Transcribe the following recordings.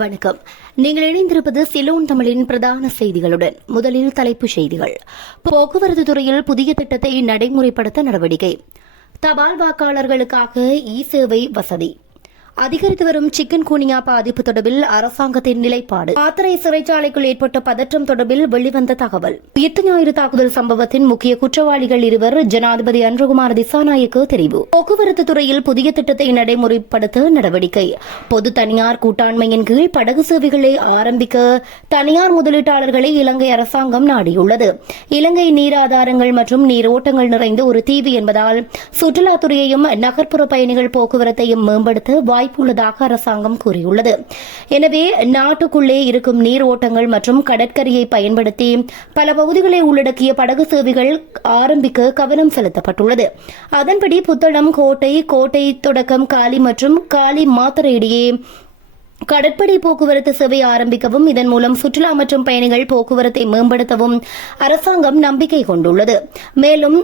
வணக்கம். நீங்கள் இணைந்திருப்பது சிலோன் தமிழின் பிரதான செய்திகளுடன். முதலில் தலைப்புச் செய்திகள். போக்குவரத்து துறையில் புதிய திட்டத்தை நடைமுறைப்படுத்த நடவடிக்கை. தபால் வாக்காளர்களுக்காக இ சேவை வசதி. அதிகரித்து வரும் சிக்கன் குனியா பாதிப்பு தொடர்பில் அரசாங்கத்தின் நிலைப்பாடு. மாத்தறை சிறைச்சாலைக்குள் ஏற்பட்ட பதற்றம் தொடர்பில் வெளிவந்த தகவல். ஞாயிறு தாக்குதல் சம்பவத்தின் முக்கிய குற்றவாளிகள் இருவர் ஜனாதிபதி அன்ருகுமார் திசாநாயக்க தெரிவு. போக்குவரத்து துறையில் புதிய திட்டத்தை நடைமுறைப்படுத்த நடவடிக்கை. பொது தனியார் கூட்டாண்மையின் கீழ் படகு சேவைகளை ஆரம்பிக்க தனியார் முதலீட்டாளர்களை இலங்கை அரசாங்கம் நாடியுள்ளது. இலங்கை நீர் ஆதாரங்கள் மற்றும் நீரோட்டங்கள் நிறைந்த ஒரு தீவு என்பதால் சுற்றுலாத்துறையையும் நகர்ப்புற பயணிகள் போக்குவரத்தையும் மேம்படுத்த வாய்ப்புள்ளதாக அரசாங்கம் கூறியுள்ளது. எனவே நாட்டுக்குள்ளே இருக்கும் நீர் ஓட்டங்கள் மற்றும் கடற்கரையை பயன்படுத்தி பல பகுதிகளை உள்ளடக்கிய படகு சேவைகள் ஆரம்பிக்க கவனம் செலுத்தப்பட்டுள்ளது. அதன்படி புத்தளம், கோட்டை தொடக்கம் காலி மற்றும் காலி மாத்தறை இடையே கடற்படை போக்குவரத்து சேவை ஆரம்பிக்கவும் இதன் மூலம் சுற்றுலா மற்றும் பயணிகள் போக்குவரத்தை மேம்படுத்தவும் அரசாங்கம் நம்பிக்கை கொண்டுள்ளது. மேலும்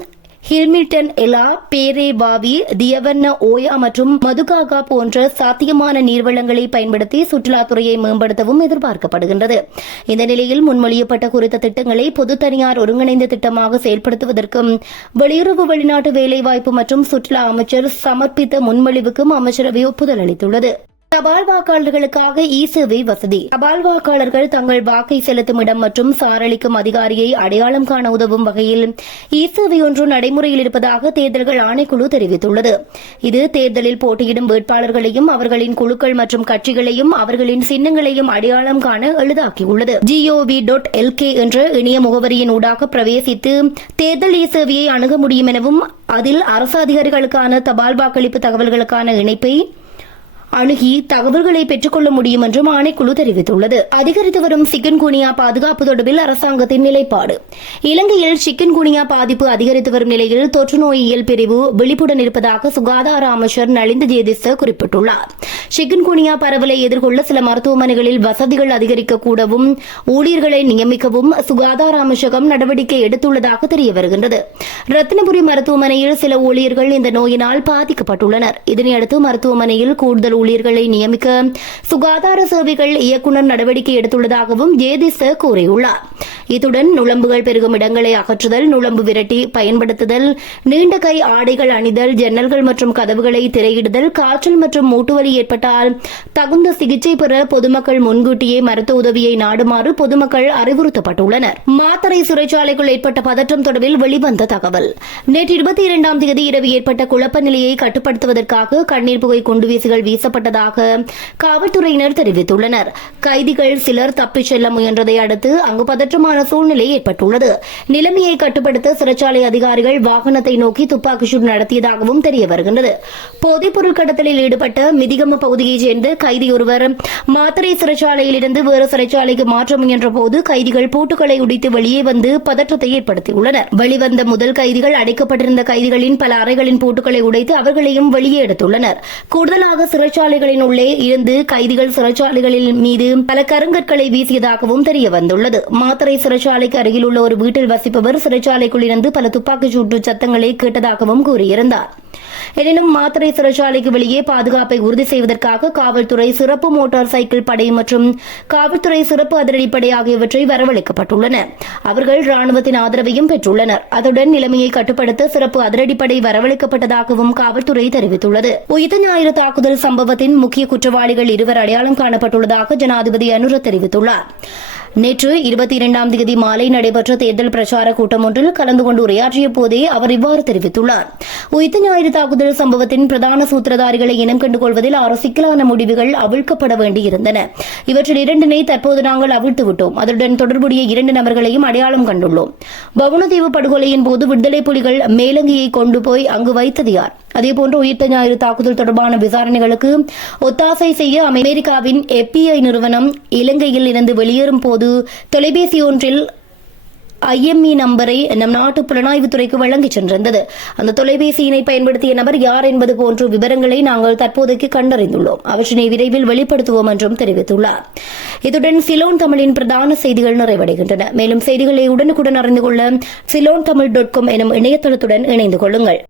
ஹில்மில்டன் எலா, பேரேபாவி, தியவண்ண ஓயா மற்றும் மதுகாகா போன்ற சாத்தியமான நீர்வளங்களை பயன்படுத்தி சுற்றுலாத்துறையை மேம்படுத்தவும் எதிர்பார்க்கப்படுகின்றது. இந்த நிலையில் முன்மொழியப்பட்ட குறித்த திட்டங்களை பொது தனியார் ஒருங்கிணைந்த திட்டமாக செயல்படுத்துவதற்கும் வெளியுறவு வெளிநாட்டு வேலைவாய்ப்பு மற்றும் சுற்றுலா அமைச்சர் சமர்ப்பித்த முன்மொழிவுக்கும் அமைச்சரவை ஒப்புதல் அளித்துள்ளது. தபால் வாக்காளர்களுக்காக இ சேவை வசதி. தபால் வாக்காளர்கள் தங்கள் வாக்கை செலுத்தும் இடம் மற்றும் சாரளிக்கும் அதிகாரியை அடையாளம் காண உதவும் வகையில் இ சேவை ஒன்று நடைமுறையில் இருப்பதாக தேர்தல்கள் ஆணைக்குழு தெரிவித்துள்ளது. இது தேர்தலில் போட்டியிடும் வேட்பாளர்களையும் அவர்களின் குழுக்கள் மற்றும் கட்சிகளையும் அவர்களின் சின்னங்களையும் அடையாளம் காண எளிதாக்கியுள்ளது. gov.lk என்ற இணைய முகவரியின் ஊடாக பிரவேசித்து தேர்தல் இ சேவையை அணுக முடியும் எனவும் அதில் அரசு அதிகாரிகளுக்கான தபால் வாக்களிப்பு தகவல்களுக்கான இணைப்பை அணுகி தகவல்களை பெற்றுக் கொள்ள முடியும் என்றும் ஆணைக்குழு தெரிவித்துள்ளது. அதிகரித்து வரும் சிக்கன் குனியா பாதுகாப்பு தொடர்பில் அரசாங்கத்தின் நிலைப்பாடு. இலங்கையில் சிக்கன் குனியா பாதிப்பு அதிகரித்து வரும் நிலையில் தொற்று நோயியல் பிரிவு விழிப்புடன் இருப்பதாக சுகாதார அமைச்சர் நலிந்த ஜேதிச குறிப்பிட்டுள்ளார். சிக்கன் குனியா பரவலை எதிர்கொள்ள சில மருத்துவமனைகளில் வசதிகள் அதிகரிக்கக்கூடவும் ஊழியர்களை நியமிக்கவும் சுகாதார அமைச்சகம் நடவடிக்கை எடுத்துள்ளதாக தெரிய வருகின்றது. ரத்தினபுரி மருத்துவமனையில் சில ஊழியர்கள் இந்த நோயினால் பாதிக்கப்பட்டுள்ளனர். இதனையடுத்து மருத்துவமனையில் கூடுதல் ஊழியர்களை நியமிக்க சுகாதார சேவைகள் இயக்குநர் நடவடிக்கை எடுத்துள்ளதாகவும் ஜேதிச கூறியுள்ளார். இத்துடன் நுளம்புகள் பெருகும் இடங்களை அகற்றுதல், நுளம்பு விரட்டி பயன்படுத்துதல், நீண்ட கை ஆடைகள் அணிதல், ஜன்னல்கள் மற்றும் கதவுகளை திரையிடுதல், காய்ச்சல் மற்றும் மூட்டுவலி ஏற்பட்டால் தகுந்த சிகிச்சை பெற பொதுமக்கள் முன்கூட்டியே மருத்துவ உதவியை நாடுமாறு பொதுமக்கள் அறிவுறுத்தப்பட்டுள்ளனர். மாத்தறை சிறைச்சாலைக்குள் ஏற்பட்ட பதற்றம் தொடர்பில் வெளிவந்த தகவல். நேற்று 22ஆம் தேதி இரவு ஏற்பட்ட குழப்ப நிலையை கட்டுப்படுத்துவதற்காக கண்ணீர் புகை குண்டுவீசுகள் வீசப்பட்டதாக காவல்துறையினர் தெரிவித்துள்ளனர். கைதிகள் சிலர் தப்பிச் செல்ல முயன்றதை அடுத்து அங்கு பதற்றமான சூழ்நிலை ஏற்பட்டுள்ளது. நிலைமையை கட்டுப்படுத்த சிறைச்சாலை அதிகாரிகள் வாகனத்தை நோக்கி துப்பாக்கிச்சூடு நடத்தியதாகவும் தெரிய வருகின்றது. போதைப்பொருள் கடத்தலில் ஈடுபட்ட மிதிகம பகுதியைச் சேர்ந்த கைதி ஒருவர் மாத்தறை சிறைச்சாலையில் இருந்து வேறு சிறைச்சாலைக்கு மாற்ற முயன்ற போது கைதிகள் பூட்டுகளை உடைத்து வெளியே வந்து பதற்றத்தை ஏற்படுத்தியுள்ளனர். வெளிவந்த முதல் கைதிகள் அடைக்கப்பட்டிருந்த கைதிகளின் பல அறைகளின் பூட்டுகளை உடைத்து அவர்களையும் வெளியே எடுத்துள்ளனர். கூடுதலாக சிறைச்சாலைகளின் உள்ளே இருந்து கைதிகள் சிறைச்சாலைகளின் மீது பல கருங்கற்களை வீசியதாகவும் தெரிய வந்துள்ளது. மாத்தறை சிறைச்சாலைக்கு அருகில் உள்ள ஒரு வீட்டில் வசிப்பவர் சிறைச்சாலைக்குள் இருந்து பல துப்பாக்கிச்சூட்டு சத்தங்களை கேட்டதாகவும் கூறியிருந்தார். எனினும் மாத்தறை சிறைச்சாலைக்கு வெளியே பாதுகாப்பை உறுதி செய்வதற்காக காவல்துறை சிறப்பு மோட்டார் சைக்கிள் படை மற்றும் காவல்துறை சிறப்பு அதிரடிப்படை ஆகியவற்றை வரவழைக்கப்பட்டுள்ளன. அவர்கள் ராணுவத்தின் ஆதரவையும் பெற்றுள்ளனர். அதுடன் நிலைமையை கட்டுப்படுத்த சிறப்பு அதிரடிப்படை வரவழைக்கப்பட்டதாகவும் காவல்துறை தெரிவித்துள்ளது. ஞாயிறு தாக்குதல் சம்பவத்தின் முக்கிய குற்றவாளிகள் இருவர் அடையாளம் காணப்பட்டுள்ளதாக ஜனாதிபதி அனுர தெரிவித்துள்ளார். நேற்று 22ஆம் தேதி மாலை நடைபெற்ற தேர்தல் பிரச்சார கூட்டம் ஒன்றில் கலந்து கொண்டு உரையாற்றிய போதே அவர் இவ்வாறு தெரிவித்துள்ளார். ஞாயிறு தாக்குதல் சம்பவத்தின் பிரதான சூத்திரதாரிகளை இனம் கண்டு கொள்வதில் 6 சிக்கலான முடிவுகள் அவிழ்க்கப்பட வேண்டியிருந்தன. இவற்றில் 2 தற்போது நாங்கள் அவிழ்த்துவிட்டோம். அதனுடன் தொடர்புடைய 2 நபர்களையும் அடையாளம் கண்டுள்ளோம். பவுனதீவு படுகொலையின் போது விடுதலை புலிகள் மேலங்கியை கொண்டு போய் அங்கு வைத்தது யார்? அதேபோன்று ஞாயிறு தாக்குதல் தொடர்பான விசாரணைகளுக்கு ஒத்தாசை செய்ய அமெரிக்காவின் FBI நிறுவனம் இலங்கையில் இருந்து வெளியேறும் போது தொலைபேசி ஒன்றில் IME நம்பரை நம் நாட்டு புலனாய்வுத்துறைக்கு வழங்கிச் சென்றிருந்தது. அந்த தொலைபேசியினை பயன்படுத்திய நபர் யார் என்பது போன்ற விவரங்களை நாங்கள் தற்போதைக்கு கண்டறிந்துள்ளோம். அவற்றினை விரைவில் வெளிப்படுத்துவோம் என்றும் தெரிவித்துள்ளார். இதுடன் சிலோன் தமிழின் பிரதான செய்திகள் நிறைவடைகின்றன. மேலும் செய்திகளை உடனுக்குடன் அறிந்து கொள்ள ceylontamil.com எனும் இணையதளத்துடன் இணைந்து கொள்ளுங்கள்.